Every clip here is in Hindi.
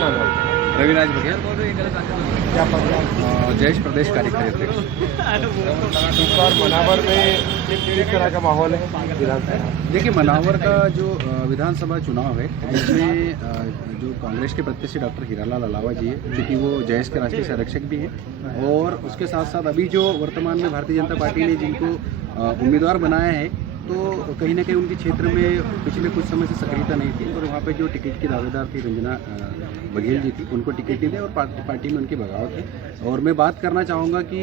रविराज बघेल क्या पद है आपका? जयेश प्रदेश कार्यकारी अध्यक्ष। इस बार मनावर में किस तरह का माहौल है विधानसभा? देखिए, मनावर का जो विधानसभा चुनाव है जिसमें जो कांग्रेस के प्रत्याशी डॉक्टर हीरालाल अलावा जी है, क्योंकि वो जयेश के राष्ट्रीय संरक्षक भी हैं, और उसके साथ साथ अभी जो वर्तमान में भारतीय जनता पार्टी ने जिनको उम्मीदवार बनाया है, तो कहीं ना कहीं उनके क्षेत्र में पिछले कुछ समय से सक्रियता नहीं थी, और वहाँ पे जो टिकट की दावेदार थी रंजना बघेल जी थी, उनको टिकट नहीं दी और पार्टी में उनकी बगावत है। और मैं बात करना चाहूँगा कि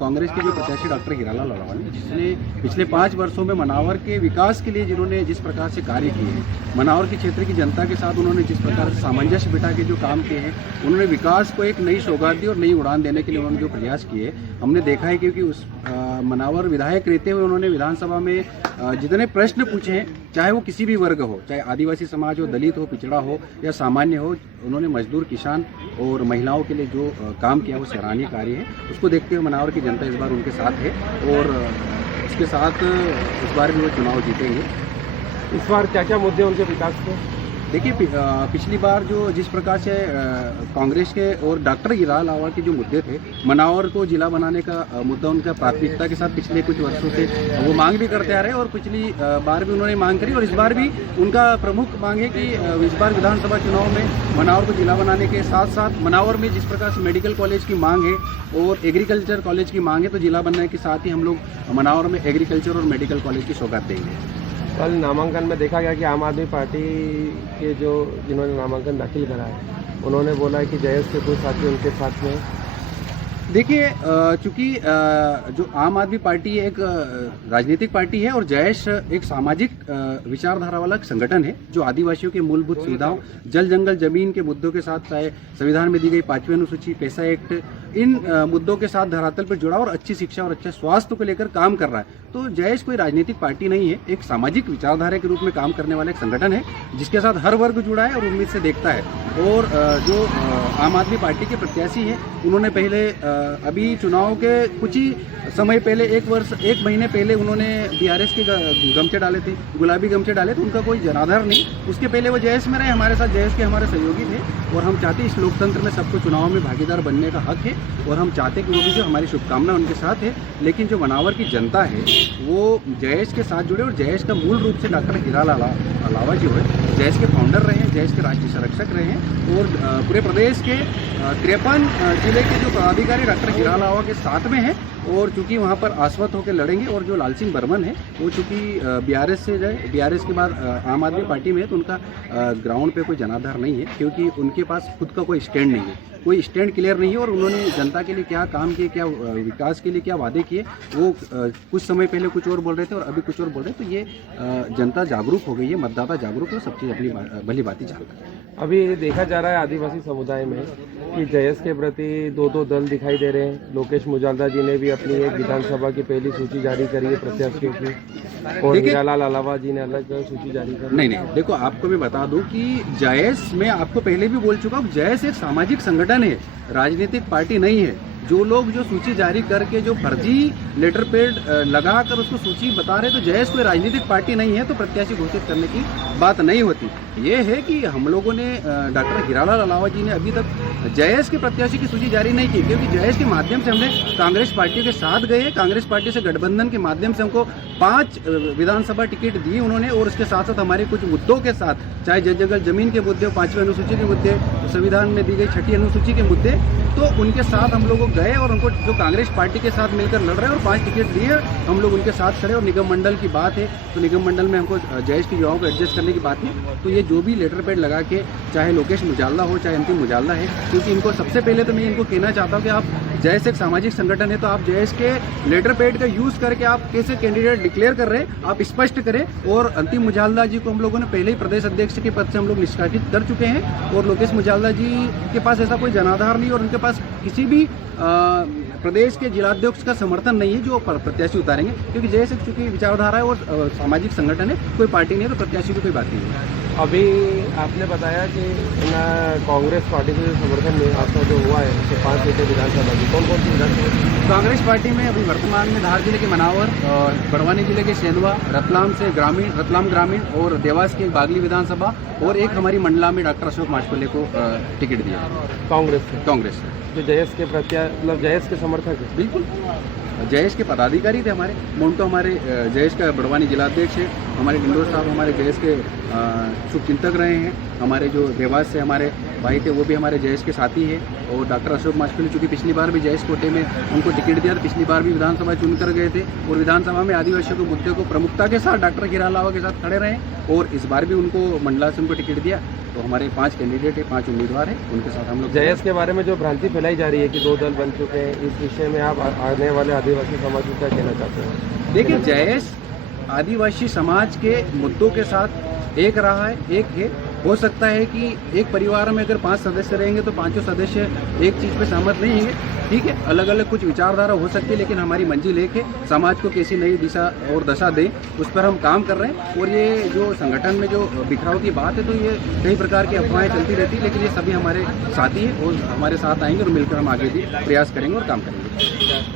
कांग्रेस के जो प्रत्याशी डॉक्टर हीरालाल अलावा ने, जिसने पिछले 5 वर्षों में मनावर के विकास के लिए जिन्होंने जिस प्रकार से कार्य किए हैं, मनावर के क्षेत्र की जनता के साथ उन्होंने जिस प्रकार से सामंजस्य बिठा के जो काम किए हैं, उन्होंने विकास को एक नई सौगात दी और नई उड़ान देने के लिए उन्होंने जो प्रयास किए हमने देखा है। क्योंकि उस मनावर विधायक रहते हुए उन्होंने विधानसभा में जितने प्रश्न पूछे हैं, चाहे वो किसी भी वर्ग हो, चाहे आदिवासी समाज हो, दलित हो, पिछड़ा हो या सामान्य हो, उन्होंने मजदूर, किसान और महिलाओं के लिए जो काम किया वो सराहनीय कार्य है। उसको देखते हुए मनावर की जनता इस बार उनके साथ है और उसके साथ इस बार भी वो चुनाव जीतेंगे। इस बार क्या क्या मुद्दे उनके विकास के? देखिए, पिछली बार जो जिस प्रकार से कांग्रेस के और डॉक्टर हीरालाल अलावा के जो मुद्दे थे, मनावर को जिला बनाने का मुद्दा उनका प्राथमिकता के साथ पिछले कुछ वर्षों से वो मांग भी करते आ रहे हैं, और पिछली बार भी उन्होंने मांग करी, और इस बार भी उनका प्रमुख मांग है कि इस बार विधानसभा चुनाव में मनावर को जिला बनाने के साथ साथ मनावर में जिस प्रकार से मेडिकल कॉलेज की मांग है और एग्रीकल्चर कॉलेज की मांग है, तो जिला बनने के साथ ही हम लोग मनावर में एग्रीकल्चर और मेडिकल कॉलेज की सौगात देंगे। कल नामांकन में देखा गया कि आम आदमी पार्टी के जिन्होंने नामांकन दाखिल करा है, उन्होंने बोला है कि जयेश के कुछ साथी उनके साथ में। देखिए, चूंकि जो आम आदमी पार्टी एक राजनीतिक पार्टी है और जयेश एक सामाजिक विचारधारा वाला संगठन है, जो आदिवासियों के मूलभूत सुविधाओं, जल जंगल जमीन के मुद्दों के साथ, चाहे संविधान में दी गई 5वीं अनुसूची, पैसा एक्ट, इन मुद्दों के साथ धरातल पर जुड़ा और अच्छी शिक्षा और अच्छे स्वास्थ्य को लेकर काम कर रहा है। तो जयेश कोई राजनीतिक पार्टी नहीं है, एक सामाजिक विचारधारा के रूप में काम करने वाला एक संगठन है, जिसके साथ हर वर्ग जुड़ा है और उम्मीद से देखता है। और जो आम आदमी पार्टी के प्रत्याशी हैं, उन्होंने पहले अभी चुनाव के कुछ ही समय पहले, एक महीने पहले उन्होंने बीआरएस के गमछे डाले थे, गुलाबी गमछे डाले थे, उनका कोई जनाधार नहीं। उसके पहले वो जयेश में रहे, हमारे साथ जयेश के हमारे सहयोगी थे, और हम चाहते इस लोकतंत्र में सबको चुनाव में भागीदार बनने का हक है, और हम चाहते कि वो भी जो हमारी शुभकामना उनके साथ है। लेकिन जो मनावर की जनता है वो जयेश के साथ जुड़े, और जयेश का मूल रूप से डॉक्टर हीरालाल अलावा जो है जयेश के फाउंडर रहे हैं, जयेश के राष्ट्रीय संरक्षक रहे हैं, और पूरे प्रदेश के 53 जिले के जो पदाधिकारी डॉक्टर हीरालाल अलावा के साथ में है। और चूंकि वहाँ पर आश्वत होकर लड़ेंगे, और जो लाल सिंह बर्मन है वो चूंकि बीआरएस से जाए, बीआरएस के बाद आम आदमी पार्टी में है, तो उनका ग्राउंड पे कोई जनाधार नहीं है, क्योंकि उनके पास खुद का कोई स्टैंड नहीं है, कोई स्टैंड क्लियर नहीं है। और उन्होंने जनता के लिए क्या काम किए, क्या विकास के लिए क्या वादे किए, वो कुछ समय पहले कुछ और बोल रहे थे और अभी कुछ और बोल रहे हैं। तो ये जनता जागरूक हो गई है, मतदाता जागरूक है, सब चीज़ अपनी भली बातें जानकर। अभी देखा जा रहा है आदिवासी समुदाय में कि जयेश के प्रति दो दल दिखाई दे रहे हैं। लोकेश मुजाल्दा जी ने भी अपनी एक विधानसभा की पहली सूची जारी करी है प्रत्याशियों की, और हीरालाल अलावा जी ने अलग सूची जारी करी। नहीं, देखो, आपको मैं बता दूं कि जयेश, मैं आपको पहले भी बोल चुका हूँ, जयेश एक सामाजिक संगठन है, राजनीतिक पार्टी नहीं है। जो लोग जो सूची जारी करके जो फर्जी लेटर पैड लगाकर उसको सूची बता रहे, तो जयेश कोई राजनीतिक पार्टी नहीं है, तो प्रत्याशी घोषित करने की बात नहीं होती। ये है कि हम लोगों ने, डॉक्टर हीरालाल अलावा जी ने अभी तक जयेश के प्रत्याशी की सूची जारी नहीं की, क्योंकि जयेश के माध्यम से हमने कांग्रेस पार्टी के साथ गए, कांग्रेस पार्टी से गठबंधन के माध्यम से हमको 5 विधानसभा टिकट दी उन्होंने, और उसके साथ साथ हमारे कुछ मुद्दों के साथ, चाहे जल जंगल जमीन के मुद्दे, 5वीं अनुसूची के मुद्दे, संविधान में दी गई 6ठी अनुसूची के मुद्दे, तो उनके साथ हम लोग गए और उनको जो कांग्रेस पार्टी के साथ मिलकर लड़ रहे हैं, और 5 टिकट दिए, हम लोग उनके साथ खड़े। और निगम मंडल की बात है, तो निगम मंडल में हमको जयेश की युवाओं को एडजस्ट करने की बात है। तो ये जो भी लेटर पैड लगा के, चाहे लोकेश मुजाल्दा हो, चाहे अंतिम मुजाल्दा है, क्योंकि इनको सबसे पहले तो मैं इनको कहना चाहता हूँ कि आप, जयेश एक सामाजिक संगठन है, तो आप जयेश के लेटर पैड का यूज करके आप कैसे कैंडिडेट डिक्लेयर कर रहे हैं, आप स्पष्ट करें। और अंतिम मुजाल्दा जी को हम लोगों ने पहले ही प्रदेश अध्यक्ष के पद से हम लोग निष्कासित कर चुके हैं, और लोकेश मुजाल्दा जी के पास ऐसा कोई जनाधार नहीं, और उनके पास किसी भी प्रदेश के जिलाध्यक्ष का समर्थन नहीं है जो प्रत्याशी उतारेंगे, क्योंकि जयेश एक चूंकि विचारधारा है और सामाजिक संगठन है, कोई पार्टी नहीं है, तो प्रत्याशी की कोई बात नहीं है। अभी आपने बताया कि ना कांग्रेस पार्टी से समर्थन में आपका जो हुआ है उससे 5 सीटें विधानसभा की, कौन कौन सी विधानसभा? कांग्रेस पार्टी में अभी वर्तमान में धार जिले के मनावर, बड़वानी जिले के सेंधवा, रतलाम से रतलाम ग्रामीण और देवास की बागली विधानसभा और एक हमारी मंडला में डॉक्टर अशोक माशपल्ले को टिकट दिया कांग्रेस से। जो जयेश के मतलब जयेश के समर्थक है? बिल्कुल, जयेश के पदाधिकारी थे हमारे। मोन्टो हमारे जयेश का बड़वानी जिलाध्यक्ष है, हमारे डिंडोर साहब हमारे जयेश के शुभचिंतक रहे हैं। हमारे जो देवास से हमारे भाई थे वो भी हमारे जयेश के साथी है। और डॉक्टर अशोक माशपल्ले चूँकि पिछली बार भी जयेश कोटे में उनको टिकट दिया, पिछली बार भी विधानसभा चुनकर गए थे और विधानसभा में आदिवासियों के मुद्दे को प्रमुखता के साथ डॉक्टर गिरालावा के साथ खड़े रहे और इस बार भी उनको मंडला से उनको टिकट दिया। तो हमारे 5 कैंडिडेट है, 5 उम्मीदवार हैं, उनके साथ हम लोग। जयेश के बारे में जो भ्रांति फैलाई जा रही है कि 2 दल बन चुके हैं, इस विषय में आप आने वाले आदिवासी समाज को क्या कहना चाहते हैं? देखिए, जयेश आदिवासी समाज के मुद्दों के साथ एक रहा है, एक है। हो सकता है कि एक परिवार में अगर 5 सदस्य रहेंगे तो 5 सदस्य एक चीज़ पे सहमत नहीं होंगे, ठीक है, अलग अलग कुछ विचारधारा हो सकती है, लेकिन हमारी मंजिल एक है, समाज को कैसी नई दिशा और दशा दें, उस पर हम काम कर रहे हैं। और ये जो संगठन में जो बिखराव की बात है, तो ये कई प्रकार की अफवाहें चलती रहती है, लेकिन ये सभी हमारे साथी हैं और हमारे साथ आएंगे और मिलकर हम आगे भी प्रयास करेंगे और काम करेंगे।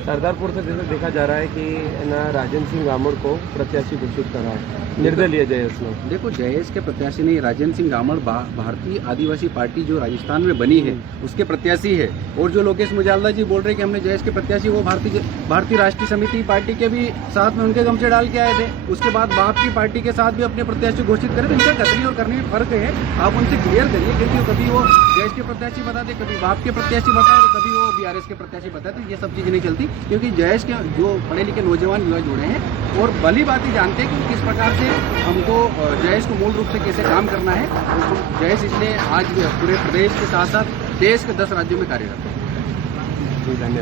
सरदारपुर से जैसे देखा जा रहा है कि ना राजेंद्र सिंह गामड़ को प्रत्याशी घोषित करा है, निर्दलीय जयेश ने। देखो, जयेश के प्रत्याशी नहीं, राजेंद्र सिंह गामड़ भारतीय आदिवासी पार्टी जो राजस्थान में बनी है उसके प्रत्याशी है। और जो लोकेश मुजालदा जी बोल रहे हैं कि हमने जयेश के प्रत्याशी, वो भारतीय राष्ट्रीय समिति पार्टी के भी साथ में उनके गमछे डाल के आए थे। उसके बाद बाप की पार्टी के साथ भी अपने प्रत्याशी घोषित करें, तो इनका कथनी और करने में फर्क है। आप उनसे क्लियर करिए, क्योंकि कभी वो जयेश के प्रत्याशी बताते, कभी बाप के प्रत्याशी बताए, तो कभी वो BRS के प्रत्याशी बताते। तो ये सब चीज़ नहीं चलती, क्योंकि जयेश के जो पढ़े लिखे नौजवान युवा जुड़े हैं और भली बात ही जानते हैं कि किस प्रकार से हमको जयेश को मूल रूप से कैसे काम करना है। जयेश इसलिए आज पूरे प्रदेश के साथ साथ देश के 10 राज्यों में कार्यरत है। धन्यवाद।